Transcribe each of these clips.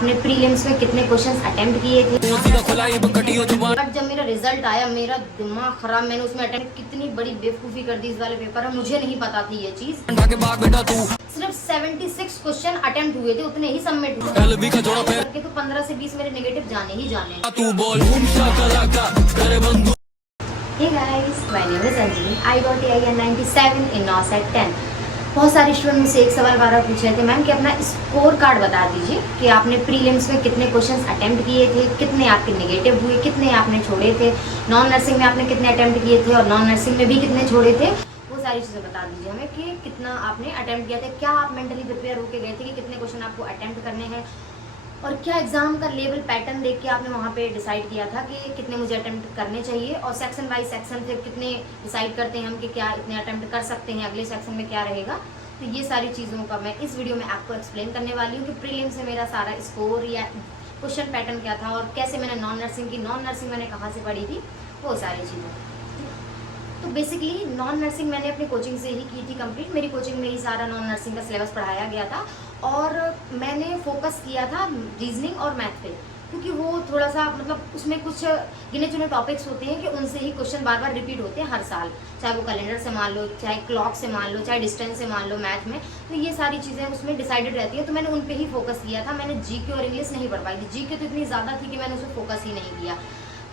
अपने प्रीलिम्स में कितने क्वेश्चंस अटेम्प्ट किए थे। बट जब मेरा रिजल्ट आया मेरा दिमाग खराब, मैंने उसमें अटेम्प्ट कितनी बड़ी बेवकूफ़ी कर दी इस वाले पेपर में, मुझे नहीं पता थी ये चीज़। सिर्फ 76 क्वेश्चन अटेम्प्ट हुए थे, उतने ही सबमिट हुए करके तो 15 से 20 मेरे नेगेटिव जाने ही जाने। Hey guys, my name is Anjali. I got AIN 97 in NOSET 10. बहुत सारे स्टूडेंट मुझसे एक सवाल बार पूछ रहे थे, मैम कि अपना स्कोर कार्ड बता दीजिए कि आपने प्रीलिम्स में कितने क्वेश्चंस अटेम्प्ट किए थे, कितने आपके नेगेटिव हुए, कितने आपने छोड़े थे, नॉन नर्सिंग में आपने कितने अटेम्प्ट किए थे और नॉन नर्सिंग में भी कितने छोड़े थे। वो सारी चीज़ें बता दीजिए हमें कि कितना आपने अटेम्प्ट किया था, क्या आप मेंटली प्रिपेयर होकर गए थे कि कितने क्वेश्चन आपको अटेम्प्ट करने हैं, और क्या एग्जाम का लेवल पैटर्न देख के आपने वहाँ पे डिसाइड किया था कि कितने मुझे अटेम्प्ट करने चाहिए, और सेक्शन बाय सेक्शन फिर कितने डिसाइड करते हैं हम कि क्या इतने अटेम्प्ट कर सकते हैं, अगले सेक्शन में क्या रहेगा। तो ये सारी चीज़ों का मैं इस वीडियो में आपको एक्सप्लेन करने वाली हूँ कि प्रीलिम्स से मेरा सारा स्कोर या क्वेश्चन पैटर्न क्या था और कैसे मैंने नॉन नर्सिंग मैंने कहाँ से पढ़ी थी, वो सारी चीज़ें। तो बेसिकली नॉन नर्सिंग मैंने अपनी कोचिंग से ही की थी कंप्लीट। मेरी कोचिंग में ही सारा नॉन नर्सिंग का सिलेबस पढ़ाया गया था और मैंने फोकस किया था रीजनिंग और मैथ पे, क्योंकि वो थोड़ा सा मतलब उसमें कुछ गिने चुने टॉपिक्स होते हैं कि उनसे ही क्वेश्चन बार बार रिपीट होते हैं हर साल, चाहे वो कैलेंडर से मान लो, चाहे क्लॉक से मान लो, चाहे डिस्टेंस से मान लो मैथ में। तो ये सारी चीज़ें उसमें डिसाइडेड रहती हैं, तो मैंने उन पर ही फोकस किया था। मैंने जीके और इंग्लिश नहीं पढ़ पाई थी, जीके तो इतनी ज़्यादा थी कि मैंने उस पर फोकस ही नहीं किया।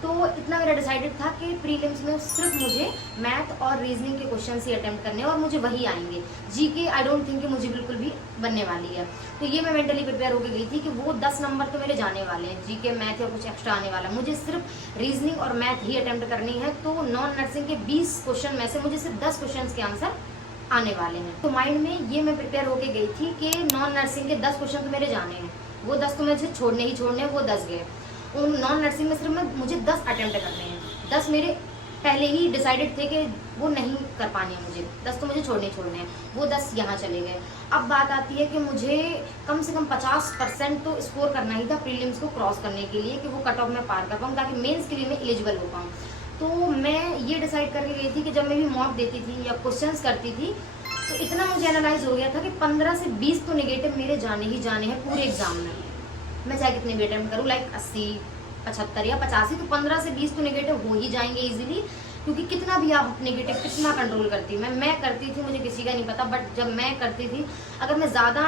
तो इतना मेरा डिसाइडेड था कि प्रीलिम्स में सिर्फ मुझे मैथ और रीजनिंग के क्वेश्चन ही अटेम्प्ट करने हैं और मुझे वही आएंगे। जीके आई डोंट थिंक कि मुझे बिल्कुल भी बनने वाली है। तो ये मैं मेंटली प्रिपेयर होकर गई थी कि वो 10 नंबर तो मेरे जाने वाले हैं, जीके मैथ या कुछ एक्स्ट्रा आने वाला, मुझे सिर्फ रीजनिंग और मैथ ही अटेम्प्ट करनी है। तो नॉन नर्सिंग के 20 क्वेश्चन में से मुझे सिर्फ 10 क्वेश्चन के आंसर आने वाले हैं। तो माइंड में ये मैं प्रिपेयर होकर गई थी कि नॉन नर्सिंग के 10 क्वेश्चन तो मेरे जाने हैं, वो 10 तो मुझे छोड़ने ही छोड़ने हैं, वो 10 गए। उन नॉन नर्सिंग में सिर्फ मुझे 10 अटेम्प्ट करने हैं, 10 मेरे पहले ही डिसाइडेड थे कि वो नहीं कर पानी है मुझे, 10 तो मुझे छोड़ने हैं, वो 10 यहाँ चले गए। अब बात आती है कि मुझे कम से कम 50% तो स्कोर करना ही था प्रीलिम्स को क्रॉस करने के लिए कि वो कट ऑफ में पार कर पाऊँ ताकि मेंस के लिए मैं एलिजिबल हो पाऊँ। तो मैं ये डिसाइड करके गई थी कि जब मैं भी मॉक देती थी या क्वेश्चंस करती थी तो इतना मुझे एनालाइज हो गया था कि 15 से 20 तो नेगेटिव मेरे जाने ही जाने हैं पूरे एग्जाम में। मैं चाहे कितने भी अटेम्प्ट करूँ, लाइक 80, 75 या 85, तो 15 से 20 तो नेगेटिव हो ही जाएंगे इजीली, क्योंकि कितना भी आप नेगेटिव कितना कंट्रोल करती मैं करती थी, मुझे किसी का नहीं पता, बट जब मैं करती थी अगर मैं ज़्यादा,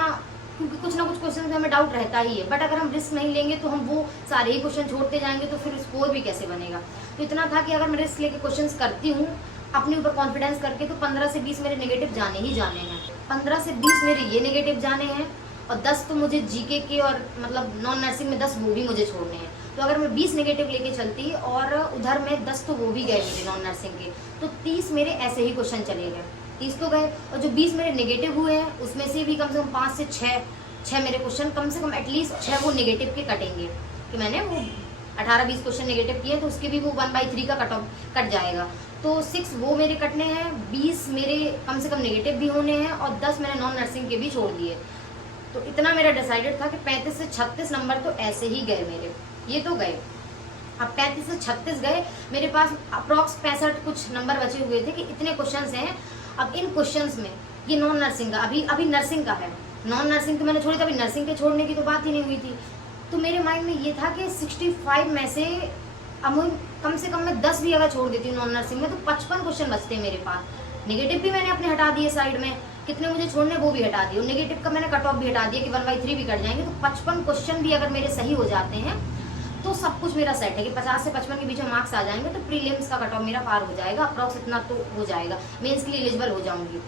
क्योंकि कुछ ना कुछ क्वेश्चन में हमें डाउट रहता ही है, बट अगर हम रिस्क नहीं लेंगे तो हम वो सारे ही क्वेश्चन छोड़ते जाएंगे तो फिर स्कोर भी कैसे बनेगा। तो इतना था कि अगर मैं रिस्क लेके क्वेश्चन करती हूँ अपने ऊपर कॉन्फिडेंस करके तो 15 से 20 मेरे नेगेटिव जाने ही जाने हैं। 15 से 20 मेरे ये नेगेटिव जाने हैं और 10 तो मुझे जीके के और मतलब नॉन नर्सिंग में 10 वो भी मुझे छोड़ने हैं। तो अगर मैं 20 नेगेटिव लेके चलती और उधर में 10 तो वो भी गए मेरे नॉन नर्सिंग के, तो 30 मेरे ऐसे ही क्वेश्चन चले गए, 30 तो गए। और जो 20 मेरे नेगेटिव हुए हैं उसमें से भी कम से कम 5 से 6 मेरे क्वेश्चन कम से कम एटलीस्ट 6 वो नेगेटिव के कटेंगे कि मैंने वो 18-20 क्वेश्चन नेगेटिव किए तो उसके भी वो 1/3 का कट जाएगा। तो 6 वो मेरे कटने हैं, 20 मेरे कम से कम नेगेटिव भी होने हैं और 10 मैंने नॉन नर्सिंग के भी छोड़ दिए। तो इतना मेरा डिसाइडेड था कि 35 से 36 नंबर तो ऐसे ही गए मेरे, ये तो गए। अब 35 से 36 गए, मेरे पास अप्रॉक्स 65 कुछ नंबर बचे हुए थे कि इतने क्वेश्चंस हैं। अब इन क्वेश्चंस में ये नॉन नर्सिंग का अभी नर्सिंग का है, नॉन नर्सिंग तो मैंने छोड़ी, अभी नर्सिंग के छोड़ने की तो बात ही नहीं हुई थी। तो मेरे माइंड में ये था कि 65 में से अब कम से कम मैं 10 भी अगर छोड़ देती हूँ नॉन नर्सिंग में तो 55 क्वेश्चन बचते हैं मेरे पास। नेगेटिव भी मैंने अपने हटा दिए साइड में, कितने मुझे छोड़ने वो भी हटा दिए, नेगेटिव का मैंने कट ऑफ भी हटा दिया कि 1/3 भी कट जाएंगे। तो 55 क्वेश्चन भी अगर मेरे सही हो जाते हैं तो सब कुछ मेरा सेट है कि 50 से 55 के बीच में मार्क्स आ जाएंगे तो प्रीलिम्स का कट ऑफ मेरा पार हो जाएगा, अप्रॉक्स इतना तो हो जाएगा, मेंस के लिए एलिजिबल हो जाऊंगी।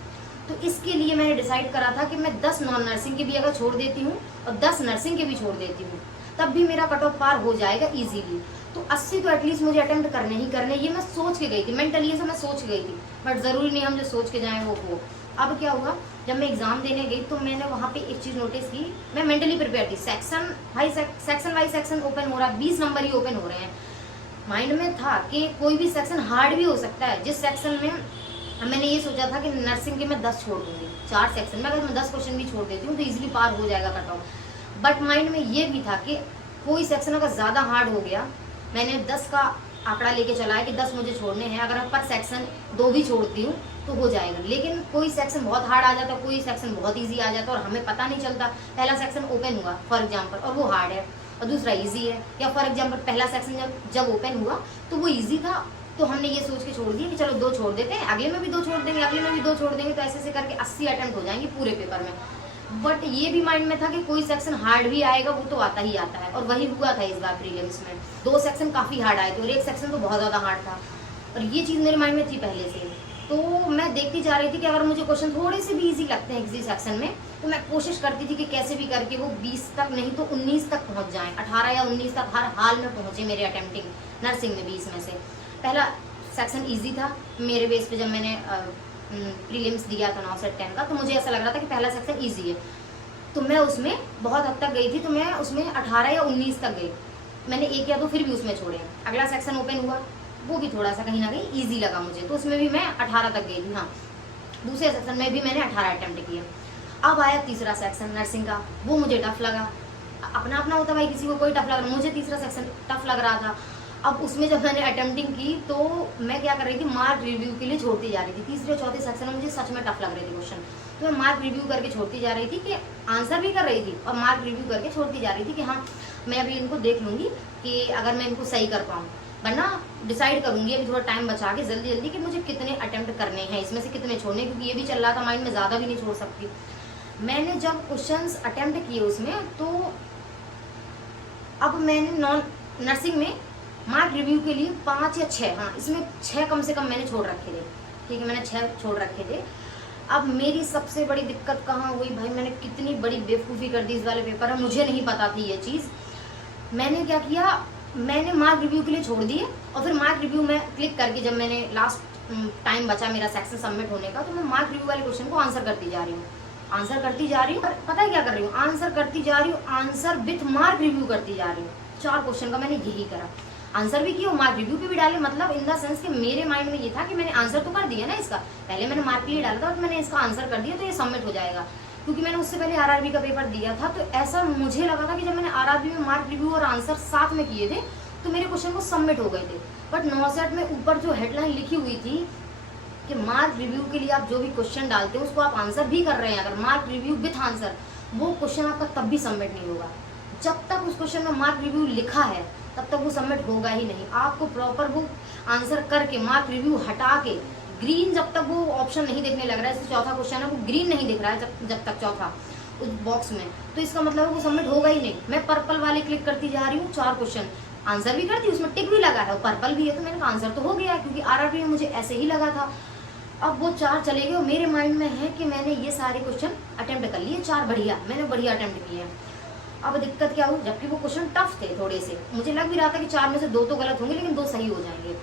तो इसके लिए मैंने डिसाइड करा था कि मैं 10 नॉन नर्सिंग के भी अगर छोड़ देती हूँ और 10 नर्सिंग के भी छोड़ देती हूँ तब भी मेरा कट ऑफ पार हो जाएगा इजीली। तो 80 तो एटलीस्ट मुझे अटेम्प्ट करने ही करने, ये मैं सोच के गई थी, मेंटली ये सब मैं सोच के गई थी, बट ज़रूरी नहीं हम जो सोच के जाएँ वो हो। अब क्या हुआ, जब मैं एग्जाम देने गई तो मैंने वहाँ पे एक चीज़ नोटिस की, मैं मेंटली प्रिपेयर थी, सेक्शन वाइज सेक्शन ओपन हो रहा है, 20 नंबर ही ओपन हो रहे हैं। माइंड में था कि कोई भी सेक्शन हार्ड भी हो सकता है, जिस सेक्शन में मैंने ये सोचा था कि नर्सिंग के मैं 10 छोड़ दूंगी, 4 सेक्शन में अगर मैं 10 क्वेश्चन भी छोड़ देती हूँ तो ईजिली पार हो जाएगा कट ऑफ। बट माइंड में ये भी था कि कोई सेक्शन अगर ज़्यादा हार्ड हो गया, मैंने 10 का आंकड़ा लेके चला है कि 10 मुझे छोड़ने हैं, अगर पर सेक्शन 2 भी छोड़ती हूँ तो हो जाएगा। लेकिन कोई सेक्शन बहुत हार्ड आ जाता है, कोई सेक्शन बहुत ईजी आ जाता है और हमें पता नहीं चलता। पहला सेक्शन ओपन हुआ फॉर एग्जाम्पल और वो हार्ड है और दूसरा ईजी है, या फॉर एग्जाम्पल पहला सेक्शन जब ओपन हुआ तो वो ईजी था तो हमने ये सोच के छोड़ दिया कि चलो 2 छोड़ देते हैं, अगले में भी 2 छोड़ देंगे, अगले में भी 2 छोड़ देंगे, तो ऐसे ऐसे करके 80 अटेम्प्ट हो जाएंगे पूरे पेपर में। बट ये भी माइंड में था कि कोई सेक्शन हार्ड भी आएगा, वो तो आता ही आता है, और वही हुआ था इस बार प्रीलिम्स में। 2 सेक्शन काफी हार्ड आए थे और 1 सेक्शन तो बहुत ज्यादा हार्ड था, और ये चीज मेरे माइंड में थी पहले से। तो मैं देखती जा रही थी कि अगर मुझे क्वेश्चन थोड़े से भी इजी लगते हैं किसी सेक्शन में तो मैं कोशिश करती थी कि कैसे भी करके वो 20 तक नहीं तो 19 तक पहुंच जाएं, 18 या 19 तक हर हाल में पहुंचे मेरे अटेम्प्टिंग नर्सिंग में 20 में से। पहला सेक्शन इजी था मेरे बेस पे, जब मैंने प्रीलिम्स दिया था 9 से 10 का, तो मुझे ऐसा लग रहा था कि पहला सेक्शन इजी है, तो मैं उसमें बहुत हद तक गई थी, तो मैं उसमें 18 या 19 तक गई। मैंने 1 या 2 फिर भी उसमें छोड़े। अगला सेक्शन ओपन हुआ, वो भी थोड़ा सा कहीं ना कहीं ईजी लगा मुझे, तो उसमें भी मैं 18 तक गई थी। हाँ, दूसरे सेक्शन में भी मैंने 18 अटेम्प्ट किए। अब आया तीसरा सेक्शन नर्सिंग का, वो मुझे टफ लगा। अपना अपना होता भाई, किसी को कोई टफ लग रहा, मुझे तीसरा सेक्शन टफ लग रहा था। अब उसमें जब मैंने अटेम्प्टिंग की तो मैं क्या कर रही थी, मार्क रिव्यू के लिए छोड़ती जा रही थी। तीसरे चौथे सेक्शन में मुझे सच में टफ लग रहे थे क्वेश्चन, तो मैं मार्क रिव्यू करके छोड़ती जा रही थी, कि आंसर भी कर रही थी और मार्क रिव्यू करके छोड़ती जा रही थी कि हाँ मैं अभी इनको देख लूंगी कि अगर मैं इनको सही कर पाऊँ, वरना डिसाइड करूंगी अभी थोड़ा टाइम बचा के जल्दी जल्दी कि मुझे कितने अटेम्प्ट करने हैं, इसमें से कितने छोड़ने, क्योंकि ये भी चल रहा था माइंड में, ज़्यादा भी नहीं छोड़ सकती। मैंने जब क्वेश्चंस अटेम्प्ट किए उसमें, तो अब मैंने नॉन नर्सिंग में मार्क रिव्यू के लिए 5 या 6, हाँ इसमें 6 कम से कम मैंने छोड़ रखे थे। ठीक है, मैंने 6 छोड़ रखे थे। अब मेरी सबसे बड़ी दिक्कत कहाँ हुई भाई, मैंने कितनी बड़ी बेवकूफ़ी कर दी इस वाले पेपर में, मुझे नहीं पता थी ये चीज़। मैंने क्या किया, मैंने मार्क रिव्यू के लिए छोड़ दिए, और फिर मार्क रिव्यू में क्लिक करके जब मैंने लास्ट टाइम बचा मेरा सेक्शन सबमिट होने का, तो मैं मार्क रिव्यू वाले क्वेश्चन को आंसर करती जा रही हूँ, आंसर करती जा रही हूँ। और पता है क्या कर रही हूँ, आंसर करती जा रही हूँ, आंसर विथ मार्क रिव्यू करती जा रही हूँ। 4 क्वेश्चन का मैंने यही करा, आंसर भी किया और मार्क रिव्यू पे भी डाले। मतलब इन द सेंस कि मेरे माइंड में ये था कि मैंने आंसर तो कर दिया ना इसका, पहले मैंने मार्क के लिए डाला था और मैंने इसका आंसर कर दिया तो ये सबमिट हो जाएगा, क्योंकि मैंने उससे पहले आरआरबी का पेपर दिया था। तो ऐसा मुझे लगा था कि जब मैंने आरआरबी में मार्क रिव्यू और आंसर साथ में किए थे तो मेरे क्वेश्चन को सबमिट हो गए थे। बट 9 में ऊपर जो हेडलाइन लिखी हुई थी कि मार्क रिव्यू के लिए आप जो भी क्वेश्चन डालते हैं उसको आप आंसर भी कर रहे हैं, अगर मार्क रिव्यू विथ आंसर, वो क्वेश्चन आपका तब भी सबमिट नहीं होगा। जब तक उस क्वेश्चन में मार्क रिव्यू लिखा है तब तक वो सबमिट होगा ही नहीं। आपको प्रॉपर वो आंसर करके मार्क रिव्यू हटा के, ग्रीन जब तक वो ऑप्शन नहीं देखने लग रहा है, जैसे चौथा क्वेश्चन है वो ग्रीन नहीं दिख रहा है जब तक चौथा उस बॉक्स में, तो इसका मतलब है वो सबमिट होगा ही नहीं। मैं पर्पल वाले क्लिक करती जा रही हूँ, 4 क्वेश्चन आंसर भी कर दी, उसमें टिक भी लगा है और पर्पल भी है, तो मैंने कहा आंसर तो हो गया, क्योंकि आरआरबी में मुझे ऐसे ही लगा था। अब वो 4 चले गए और मेरे माइंड में है कि मैंने ये सारे क्वेश्चन अटेम्प्ट कर लिए, 4 बढ़िया, मैंने बढ़िया अटेम्प्ट किए हैं। अब दिक्कत क्या हुई, जबकि वो क्वेश्चन टफ थे थोड़े से, मुझे लग भी रहा था कि 4 में से 2 तो गलत होंगे लेकिन 2 सही हो जाएंगे,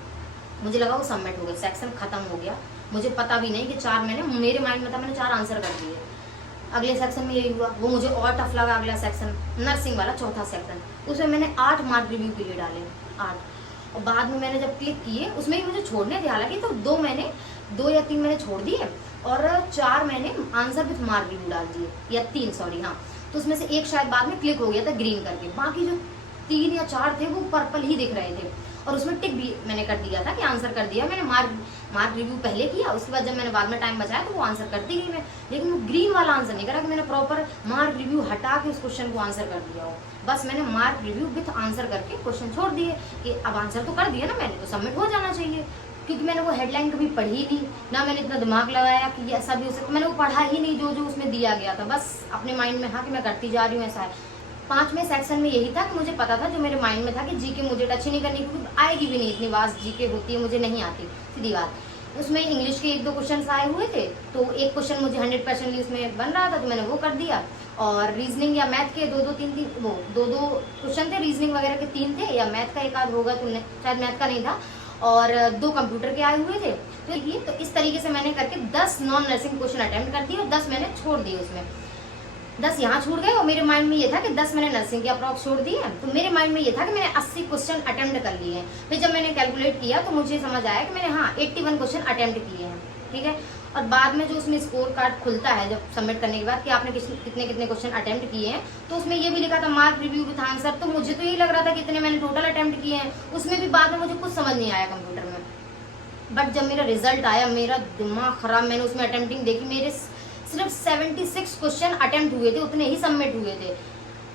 मुझे लगा वो सबमिट हो गए, सेक्शन खत्म हो गया। मुझे पता भी नहीं कि 4 मैंने, मेरे माइंड में था मैंने 4 आंसर कर दिए। अगले सेक्शन में यही हुआ, वो मुझे और टफ लगा। अगला सेक्शन नर्सिंग वाला चौथा सेक्शन, उसमें मैंने 8 मार्क रिव्यू के लिए डाले, 8। और बाद में मैंने जब क्लिक किए उसमें भी मुझे छोड़ने थे हालांकि, तो 2 या 3 मैंने छोड़ दिए और 4 मैंने आंसर विथ मार्क रिव्यू डाल दिए, या 3 सॉरी, हाँ। तो उसमें से 1 शायद बाद में क्लिक हो गया था ग्रीन करके, बाकी जो 3 या 4 थे वो पर्पल ही दिख रहे थे। और उसमें टिक भी मैंने कर दिया था कि आंसर कर दिया मैंने, मार्क रिव्यू पहले किया, उसके बाद जब मैंने बाद में टाइम बचाया तो वो आंसर करती गई मैं, लेकिन वो ग्रीन वाला आंसर नहीं करा कि मैंने प्रॉपर मार्क रिव्यू हटा के उस क्वेश्चन को आंसर कर दिया हो। बस मैंने मार्क रिव्यू विथ आंसर करके क्वेश्चन छोड़ दिए कि अब आंसर तो कर दिया ना मैंने, तो सबमिट हो जाना चाहिए। क्योंकि मैंने वो हेडलाइन कभी पढ़ी नहीं, ना मैंने इतना दिमाग लगाया कि ऐसा भी हो सकता, मैंने वो पढ़ा ही नहीं जो उसमें दिया गया था, बस अपने माइंड में हाँ कि मैं करती जा रही हूँ, ऐसा है। 5वें सेक्शन में यही था कि मुझे पता था, जो मेरे माइंड में था कि जीके मुझे टच ही नहीं करनी, क्योंकि आएगी भी नहीं, इतनी वास्ट जीके होती है, मुझे नहीं आती, सीधी बात। उसमें इंग्लिश के 1-2 क्वेश्चन आए हुए थे, तो एक क्वेश्चन मुझे 100% उसमें बन रहा था तो मैंने वो कर दिया। और रीजनिंग या मैथ के 2-2 क्वेश्चन थे, रीजनिंग वगैरह के 3 थे, या मैथ का 1 आध होगा, तो शायद मैथ का नहीं था, और 2 कंप्यूटर के आए हुए थे। तो इस तरीके से मैंने करके 10 नॉन नर्सिंग क्वेश्चन अटेम्प्ट कर दिए और 10 मैंने छोड़ दिए। उसमें 10 यहाँ छूट गए और मेरे माइंड में ये था कि 10 मैंने नर्सिंग के अप्रॉक्स छोड़ दिए, तो मेरे माइंड में ये था कि मैंने 80 क्वेश्चन अटेम्प्ट कर लिए हैं। फिर जब मैंने कैलकुलेट किया तो मुझे समझ आया कि मैंने 81 क्वेश्चन अटेम्प्ट किए हैं, ठीक है। और बाद में जो उसमें स्कोर कार्ड खुलता है जब सबमिट करने के बाद कि आपने कितने कितने क्वेश्चन अटेम्प्ट किए हैं, तो उसमें ये भी लिखा था मार्क रिव्यू विद आंसर। तो मुझे तो यही लग रहा था कि इतने मैंने टोटल अटेम्प्ट किए हैं, उसमें भी बाद में मुझे कुछ समझ नहीं आया कंप्यूटर में। बट जब मेरा रिजल्ट आया मेरा दिमाग खराब, मैंने उसमें अटेम्प्टिंग देखी, मेरे सिर्फ 76 क्वेश्चन अटेम्प्ट हुए थे, उतने ही सबमिट हुए थे।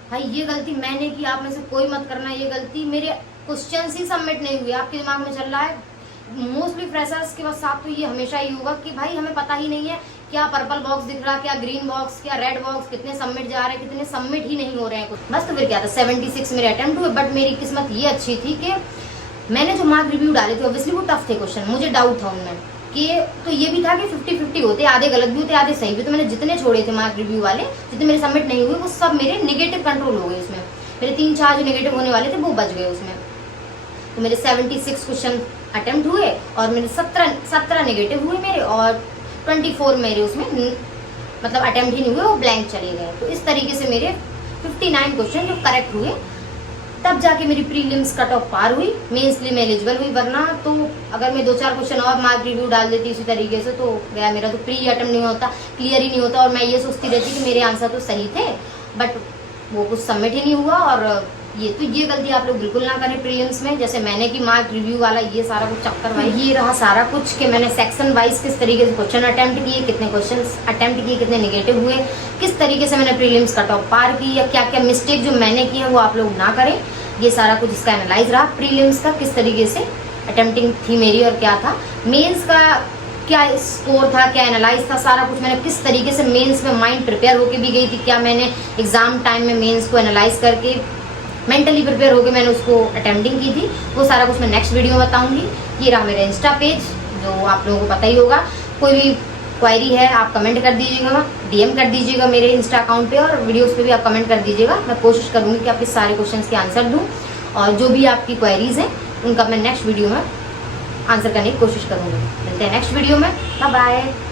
भाई ये गलती मैंने की, आप में से कोई मत करना ये गलती। मेरे क्वेश्चन ही सबमिट नहीं हुए। आपके दिमाग में चल रहा है मोस्टली फ्रेशर्स के साथ तो ये हमेशा ही होगा कि भाई हमें पता ही नहीं है क्या पर्पल बॉक्स दिख रहा, क्या ग्रीन बॉक्स, क्या रेड बॉक्स, कितने सबमिट जा रहे हैं, कितने सबमिट ही नहीं हो रहे हैं कुछ। बस तो फिर क्या था, 76 मेरे अटेम्प्ट हुए। बट मेरी किस्मत ये अच्छी थी कि मैंने जो मार्क रिव्यू डाले थे ऑब्वियसली वो टफ थे क्वेश्चन, मुझे डाउट था उनमें कि, तो ये भी था कि 50-50 होते, आधे गलत भी होते आधे सही भी। तो मैंने जितने छोड़े थे मार्क रिव्यू वाले, जितने मेरे सबमिट नहीं हुए, वो सब मेरे नेगेटिव कंट्रोल हो गए उसमें। मेरे 3-4 जो नेगेटिव होने वाले थे वो बच गए उसमें। तो मेरे 76 क्वेश्चन अटेम्प्ट हुए और मेरे 17 नेगेटिव हुए मेरे, और 24 मेरे उसमें मतलब अटेम्प्ट ही नहीं हुए, वो ब्लैंक चले गए। तो इस तरीके से मेरे 59 क्वेश्चन जो करेक्ट हुए, तब जाके मेरी प्रीलिम्स कट ऑफ पार हुई, मेंस लिए मैं एलिजिबल हुई। वरना तो अगर मैं 2-4 क्वेश्चन और मार्क रिव्यू डाल देती इसी तरीके से तो गया मेरा, तो प्री अटेम्प्ट नहीं होता, क्लियर ही नहीं होता। और मैं ये सोचती रहती कि मेरे आंसर तो सही थे, बट वो कुछ सबमिट ही नहीं हुआ। और ये गलती आप लोग बिल्कुल ना करें प्रीलिम्स में, जैसे मैंने की मार्क रिव्यू वाला ये सारा कुछ चक्कर वाइज। ये रहा सारा कुछ कि मैंने सेक्शन वाइज किस तरीके से क्वेश्चन अटेम्प्ट किए, कितने क्वेश्चन अटेम्प्ट किए, कितने नेगेटिव हुए, किस तरीके से मैंने प्रीलिम्स कट ऑफ पार की, या क्या क्या मिस्टेक जो मैंने की है वो आप लोग ना करें। ये सारा कुछ इसका एनालाइज रहा। प्रीलिम्स का किस तरीके से अटेम्प्टिंग थी मेरी और क्या था, मेंस का क्या स्कोर था, क्या एनालाइज था, सारा कुछ मैंने किस तरीके से मेंस में माइंड प्रिपेयर होके भी गई थी, क्या मैंने एग्जाम टाइम में मेंस को एनालाइज करके मेंटली प्रिपेयर होके मैंने उसको अटेम्प्टिंग की थी, वो सारा कुछ मैं नेक्स्ट वीडियो में बताऊंगी। ये रहा मेरा इंस्टा पेज जो आप लोगों को पता ही होगा। कोई भी क्वेरी है आप कमेंट कर दीजिएगा, डीएम कर दीजिएगा मेरे इंस्टा अकाउंट पे, और वीडियोस पे भी आप कमेंट कर दीजिएगा। मैं कोशिश करूंगी कि आपके सारे क्वेश्चंस के आंसर दूं, और जो भी आपकी क्वेरीज हैं उनका मैं नेक्स्ट वीडियो में आंसर करने की कोशिश करूंगी। मिलते हैं नेक्स्ट वीडियो में, बाय बाय।